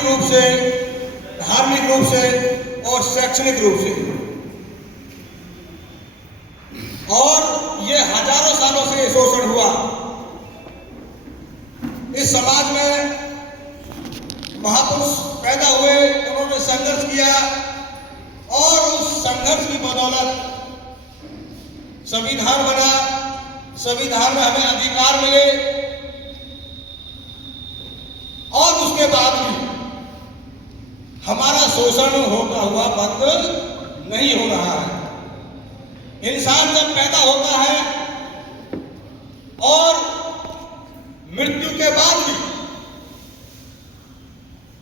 सामाजिक रूप से, धार्मिक रूप से और शैक्षणिक रूप से। और ये हजारों सालों से शोषण हुआ। इस समाज में महापुरुष पैदा हुए, उन्होंने संघर्ष किया और उस संघर्ष की बदौलत संविधान बना। संविधान में हमें अधिकार मिले और उसके बाद भी हमारा शोषण होता हुआ बंद नहीं हो रहा है। इंसान जब पैदा होता है और मृत्यु के बाद भी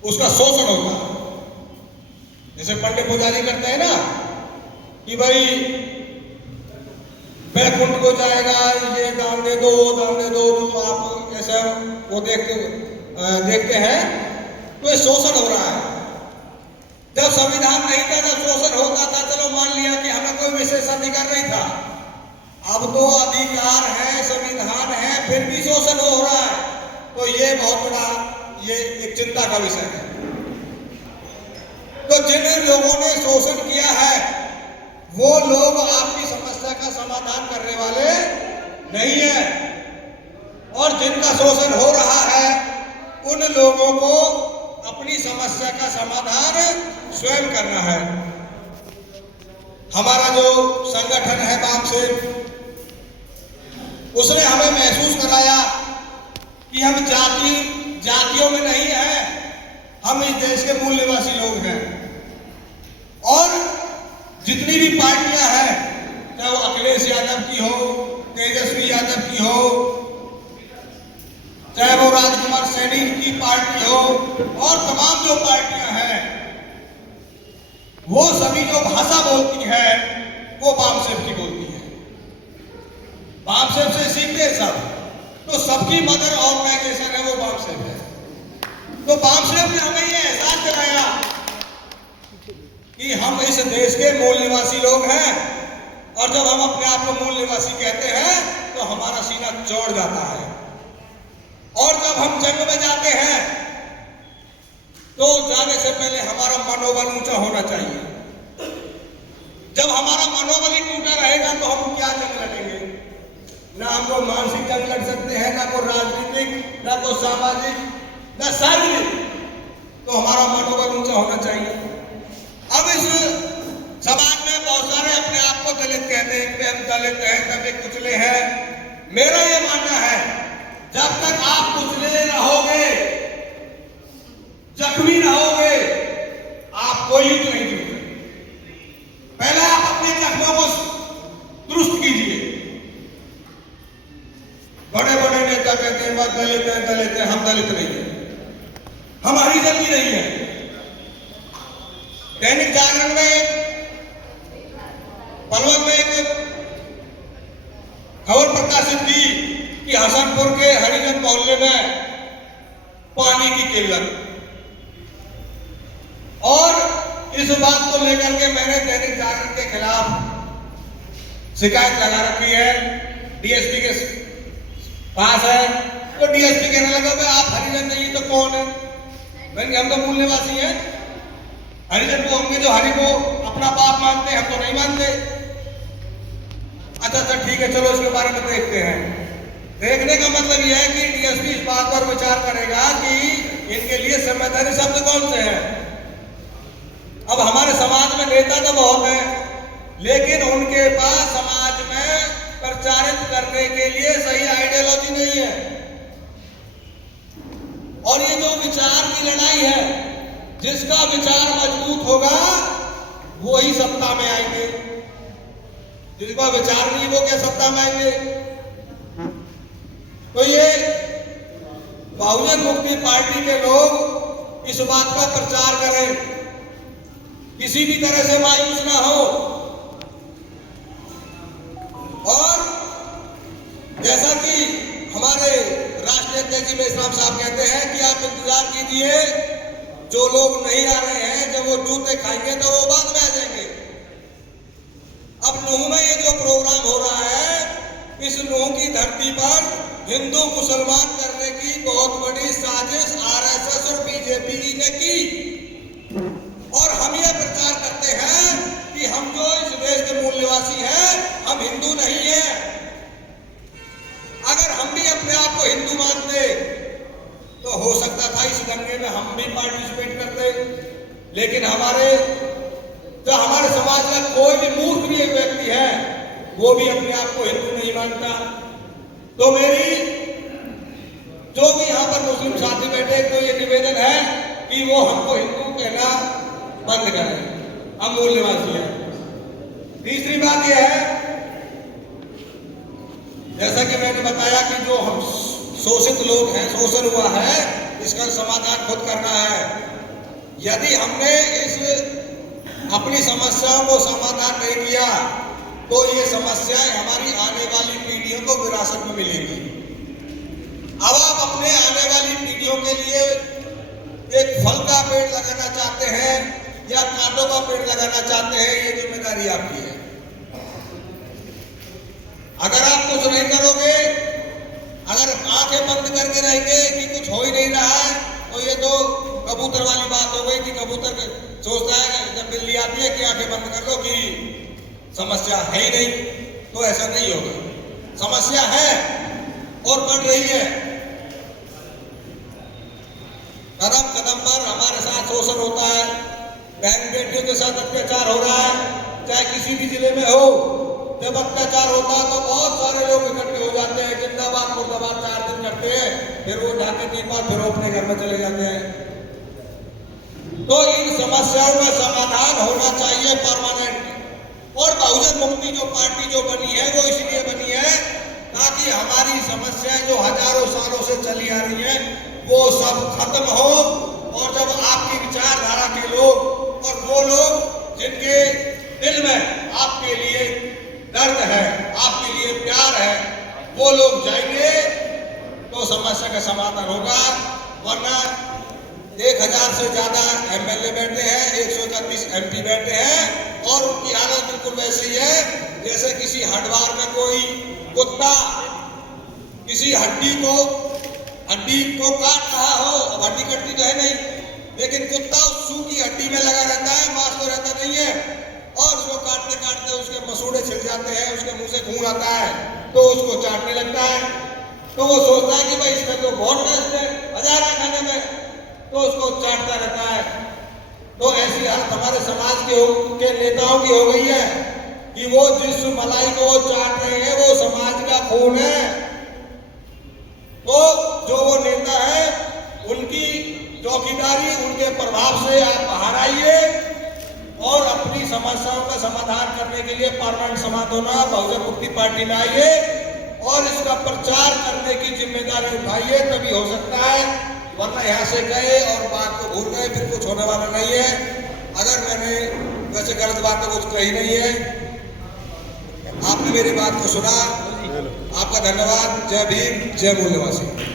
उसका शोषण होता है। जैसे पंडित पुजारी करते हैं ना कि भाई बैकुंठ को जाएगा, ये दान दे दो, वो दान दे दो, जो आप ऐसे वो देखते हैं, तो ये शोषण हो रहा है। जब संविधान नहीं था तब शोषण होता था, चलो मान लिया कि हमें कोई विशेष अधिकार नहीं था। अब तो अधिकार है, संविधान है, फिर भी शोषण हो रहा है। तो ये बहुत बड़ा ये एक चिंता का विषय है। तो जिन लोगों ने शोषण किया है वो लोग आपकी समस्या का समाधान करने वाले नहीं है, और जिनका शोषण हो रहा है उन लोगों को अपनी समस्या का समाधान स्वयं करना है। हमारा जो संगठन है बामसेफ, उसने हमें महसूस कराया कि हम जातियों में नहीं है, हम इस देश के मूल निवासी लोग हैं। और जितनी भी पार्टियां हैं, चाहे वो अखिलेश यादव की हो, तेजस्वी यादव की हो, चाहे वो राजकुमार सैनी की पार्टी हो, और तमाम जो पार्टियां हैं, वो सभी जो भाषा बोलती है वो बामसेफ की बोलती है। बामसेफ से सीखते हैं सब। तो सबकी मदर ऑर्गेनाइजेशन है वो बामसेफ है। तो बामसेफ ने हमें ये एहसास दिलाया कि हम इस देश के मूल निवासी लोग हैं, और जब हम अपने आप को मूल निवासी कहते हैं तो हमारा सीना चौड़ जाता है। और जब हम जंग में जाते हैं तो जाने से पहले हमारा मनोबल ऊंचा होना चाहिए। जब हमारा मनोबल ही टूटा रहेगा तो हम क्या जंग लड़ेंगे? ना हम लोग मानसिक जंग लड़ सकते हैं, ना कोई राजनीतिक, ना कोई सामाजिक, ना शारीरिक। तो हमारा मनोबल ऊंचा होना चाहिए। अब इस समाज में बहुत सारे अपने आप को दलित कहते हैं कि हम दलित हैं, दबे कुचले हैं। मेरा ये मानना है, जब तक आप कुचले रहोगे, जख्मी रहोगे, आप कोई युद्ध नहीं जीत सकते। पहले आप अपने जख्मों को दुरुस्त कीजिए। बड़े बड़े नेता कहते हैं बस दलित है, दलित है। हम दलित नहीं है, हम हरिजन भी नहीं है। दैनिक जागरण में पलवल में एक खबर प्रकाशित की कि हसनपुर के हरिजन मोहल्ले में पानी की किल्लत, और इस बात को लेकर के मैंने दैनिक जागरण के खिलाफ शिकायत लगा रखी है। डीएसपी के पास है। तो डीएसपी कहने लगा भाई आप हरिजन नहीं तो कौन है? मैंने हम तो मूल निवासी हैं। हरिजन को होंगे जो हरि को अपना बाप मानते हैं, हम तो नहीं मानते। अच्छा ठीक है, चलो इसके बारे में देखते हैं। देखने का मतलब यह है कि डीएसपी इस बात पर विचार करेगा कि इनके लिए संवैधानिक शब्द कौन से हैं। अब हमारे समाज में नेता तो बहुत हैं, लेकिन उनके पास समाज में प्रचारित करने के लिए सही आइडियोलॉजी नहीं है। और ये जो विचार की लड़ाई है, जिसका विचार मजबूत होगा वो ही सत्ता में आएंगे, जिसका विचार नहीं वो क्या सत्ता में आएंगे। तो ये बहुजन मुक्ति पार्टी के लोग इस बात का प्रचार करें, किसी भी तरह से मायूस ना हो। और जैसा कि हमारे राष्ट्रीय अध्यक्ष मेश्राम साहब कहते हैं कि आप इंतजार कीजिए, जो लोग नहीं आ रहे हैं जब वो जूते खाएंगे तो वो बाद में आ जाएंगे। अब नूह में ये जो प्रोग्राम हो रहा है, इस नूह की धरती पर हिंदू मुसलमान करने की बहुत बड़ी साजिश आरएसएस और बीजेपी ने की में हम भी पार्टिसिपेट करते। लेकिन हमारे समाज का कोई भी मूर्ख भी एक व्यक्ति है, वो भी अपने आप को हिंदू नहीं मानता। तो मेरी जो भी यहाँ पर मुस्लिम साथी बैठे, तो ये निवेदन है कि वो हमको हिंदू कहना बंद करें, हम मूल निवासी हैं। तीसरी बात यह है, जैसा कि मैंने बताया कि जो हम शोषित लोग हैं, शोषण हुआ है, इसका समाधान खुद करना है। यदि हमने इस अपनी समस्याओं को समाधान नहीं किया तो ये समस्याएं हमारी आने वाली पीढ़ियों को विरासत में मिलेगी। अब आप अपने आने वाली पीढ़ियों के लिए एक फल का पेड़ लगाना चाहते हैं या कांटों का पेड़ लगाना चाहते हैं, ये जिम्मेदारी आपकी है। अगर आप कुछ नहीं करोगे, अगर आंखें बंद करके रहेंगे कि कुछ हो ही नहीं रहा है, तो ये तो कबूतर वाली बात हो गई कि कबूतर सोचता है जब बिल्ली आती है कि आंखें बंद कर लो कि समस्या है ही नहीं। तो ऐसा नहीं होगा, समस्या है और बढ़ रही है। कदम कदम पर हमारे साथ शोषण होता है, बहन बेटियों के साथ अत्याचार हो रहा है, चाहे किसी भी जिले में हो। जब अत्याचार होता है तो बहुत सारे लोग इकट्ठे हो जाते हैं, जिंदाबाद मुर्दाबाद 4 दिन करते हैं, फिर वो ढाके 3 बार फिर अपने घर में चले जाते हैं। तो इन समस्याओं का समाधान होना चाहिए परमानेंट। और बहुजन मुक्ति जो पार्टी जो बनी है वो इसलिए बनी है ताकि हमारी समस्याएं जो हजारों सालों से चली आ रही हैं वो सब खत्म हो। और जब आपकी विचारधारा के लोग और वो लोग जिनके दिल में आपके लिए दर्द है, आपके लिए प्यार है, वो लोग जाएंगे तो समस्या का समाधान होगा। वरना 1000 से ज्यादा एमएलए बैठे हैं, 131 एमपी बैठे हैं और उनकी हालत बिल्कुल वैसी है जैसे किसी हड्डवार में कोई कुत्ता किसी हड्डी को काट रहा हो। अब हड्डी कटती तो है नहीं, लेकिन कुत्ता उस सूखी हड्डी में लगा रहता है, मांस तो रहता नहीं है, और उसको काटते काटते उसके मसूड़े छिल जाते हैं, उसके मुंह से खून आता है तो उसको चाटने लगता है। तो वो सोचता है कि भाई इसमें तो बहुत टेस्ट है, मजा आ रहा है खाने में, तो उसको चाटता रहता है। तो ऐसी हालत हमारे समाज के नेताओं की हो गई है कि वो जिस मलाई को वो चाट रहे हैं वो समाज का खून है। तो जो वो नेता है उनकी चौकीदारी, उनके प्रभाव से आप बाहर आइए और अपनी समस्याओं का समाधान करने के लिए पार्लियामेंट समाधान बहुजन मुक्ति पार्टी में आइए और इसका प्रचार करने की जिम्मेदारी उठाइए, तभी हो सकता है। वरना यहाँ से गए और बात को भूल गए, फिर कुछ होने वाला नहीं है। अगर मैंने वैसे गलत बात तो कुछ कही नहीं है, आपने मेरी बात को सुना, आपका धन्यवाद। जय भीम, जय मूल निवासी।